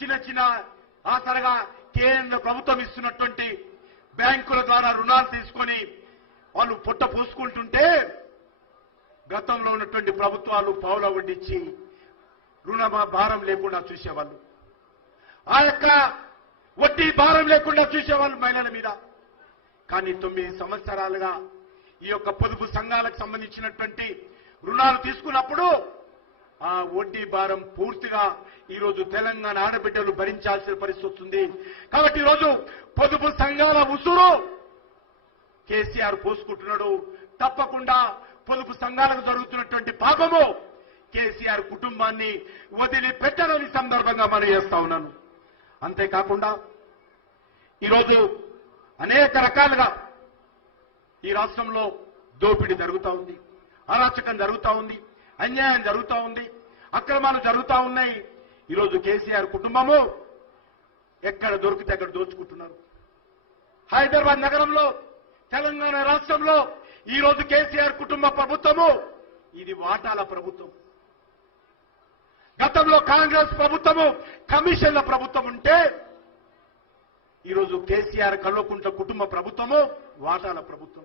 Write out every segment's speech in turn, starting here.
చిన్న చిన్న ఆసరగా కేంద్ర ప్రభుత్వం ఇస్తున్నటువంటి బ్యాంకుల ద్వారా రుణాలు తీసుకొని వాళ్ళు పొట్ట పూసుకుంటుంటే గతంలో ఉన్నటువంటి ప్రభుత్వాలు పావుల వడ్డిచ్చి రుణ భారం లేకుండా చూసేవాళ్ళు. ఆ యొక్క వడ్డీ భారం లేకుండా చూసేవాళ్ళు మహిళల మీద. కానీ 9 సంవత్సరాలుగా ఈ యొక్క పొదుపు సంఘాలకు సంబంధించినటువంటి రుణాలు తీసుకున్నప్పుడు ఆ వడ్డీ భారం పూర్తిగా ఈరోజు తెలంగాణ ఆడబిడ్డలు భరించాల్సిన పరిస్థితి వస్తుంది. కాబట్టి ఈరోజు పొదుపు సంఘాల ఉసురు కేసీఆర్ పోసుకుంటున్నాడు. తప్పకుండా పొదుపు సంఘాలకు జరుగుతున్నటువంటి పాపము కేసీఆర్ కుటుంబాన్ని వదిలిపెట్టని సందర్భంగా మనం చేస్తా ఉన్నాను. అంతేకాకుండా ఈరోజు అనేక రకాలుగా ఈ రాష్ట్రంలో దోపిడీ జరుగుతూ ఉంది, అరాచకం జరుగుతూ ఉంది, అన్యాయం జరుగుతూ ఉంది, అక్రమాలు జరుగుతూ ఉన్నాయి. ఈరోజు కేసీఆర్ కుటుంబము ఎక్కడ దొరికితే అక్కడ దోచుకుంటున్నారు. హైదరాబాద్ నగరంలో, తెలంగాణ రాష్ట్రంలో ఈరోజు కేసీఆర్ కుటుంబ ప్రభుత్వము ఇది వాటాల ప్రభుత్వం. గతంలో కాంగ్రెస్ ప్రభుత్వము కమిషన్ల ప్రభుత్వం ఉంటే ఈరోజు కేసీఆర్ కల్వకుంట్ల కుటుంబ ప్రభుత్వము వాటాల ప్రభుత్వం.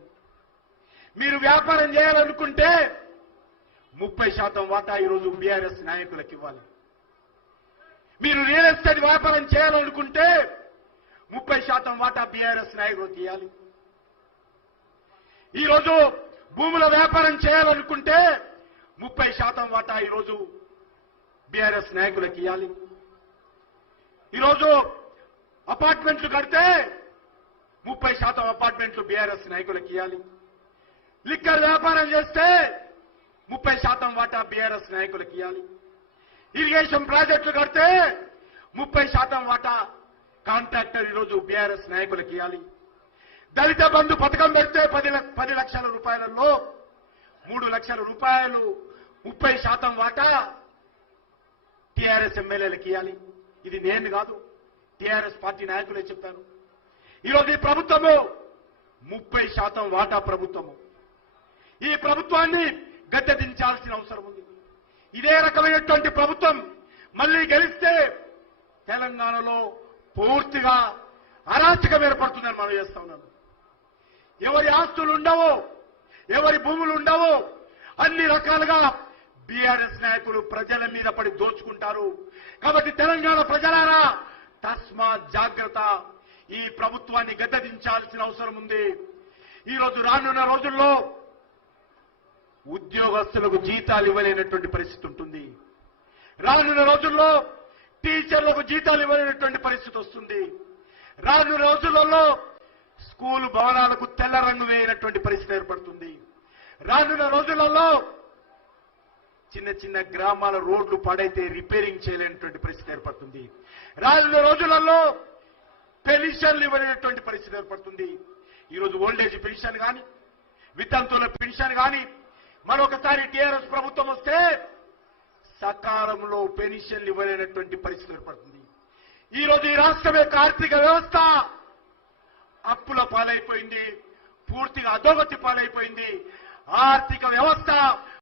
మీరు వ్యాపారం చేయాలనుకుంటే 30% వాటా ఈరోజు బీఆర్ఎస్ నాయకులకు ఇవ్వాలి. మీరు రియల్ ఎస్టేట్ వ్యాపారం చేయాలనుకుంటే 30% వాటా బీఆర్ఎస్ నాయకులకు ఇవ్వాలి. ఈరోజు భూముల వ్యాపారం చేయాలనుకుంటే 30% వాటా ఈరోజు బీఆర్ఎస్ నాయకులకు ఇవ్వాలి. ఈరోజు అపార్ట్మెంట్లు కడితే 30% అపార్ట్మెంట్లు బీఆర్ఎస్ నాయకులకు ఇవ్వాలి. లిక్కర్ వ్యాపారం చేస్తే 30% వాటా బీఆర్ఎస్ నాయకులకు ఇవ్వాలి. ఇరిగేషన్ ప్రాజెక్టులు కడితే 30% వాటా కాంట్రాక్టర్ ఈరోజు బీఆర్ఎస్ నాయకులకు ఇవ్వాలి. దళిత బంధు పథకం పెడితే 10 లక్షల రూపాయలలో 3 లక్షల రూపాయలు 30% వాటా టీఆర్ఎస్ ఎమ్మెల్యేలకు ఇవ్వాలి. ఇది నేను కాదు, టీఆర్ఎస్ పార్టీ నాయకులే చెప్తారు. ఈరోజు ఈ ప్రభుత్వము 30% వాటా ప్రభుత్వము. ఈ ప్రభుత్వాన్ని గద్దెదించాల్సిన అవసరం ఉంది. ఇదే రకమైనటువంటి ప్రభుత్వం మళ్లీ గెలిస్తే తెలంగాణలో పూర్తిగా అరాచకం ఏర్పడుతుందని మనం చేస్తా ఉన్నాం. ఎవరి ఆస్తులు ఉండవో, ఎవరి భూములు ఉండవో అన్ని రకాలుగా బీఆర్ఎస్ నాయకులు ప్రజల మీద పడి దోచుకుంటారు. కాబట్టి తెలంగాణ ప్రజలారా తస్మాత్ జాగ్రత్త. ఈ ప్రభుత్వాన్ని గద్దెదించాల్సిన అవసరం ఉంది. ఈరోజు రానున్న రోజుల్లో ఉద్యోగస్తులకు జీతాలు ఇవ్వలేనటువంటి పరిస్థితి ఉంటుంది. రానున్న రోజుల్లో టీచర్లకు జీతాలు ఇవ్వలేనటువంటి పరిస్థితి వస్తుంది. రానున్న రోజులలో స్కూలు భవనాలకు తెల్ల రంగు వేయనటువంటి పరిస్థితి ఏర్పడుతుంది. రానున్న రోజులలో చిన్న చిన్న గ్రామాల రోడ్లు పాడైతే రిపేరింగ్ చేయలేనటువంటి పరిస్థితి ఏర్పడుతుంది. రానున్న రోజులలో పెన్షన్లు ఇవ్వలేనటువంటి పరిస్థితి ఏర్పడుతుంది. ఈరోజు ఓల్డేజ్ పెన్షన్ కానీ, వితంతువుల పెన్షన్ కానీ మరొకసారి టీఆర్ఎస్ ప్రభుత్వం వస్తే సకాలంలో పెన్షన్లు ఇవ్వలేనటువంటి పరిస్థితి ఏర్పడుతుంది. ఈరోజు ఈ రాష్ట్రం యొక్క ఆర్థిక వ్యవస్థ అప్పుల పాలైపోయింది, పూర్తిగా అధోగతి పాలైపోయింది. ఆర్థిక వ్యవస్థ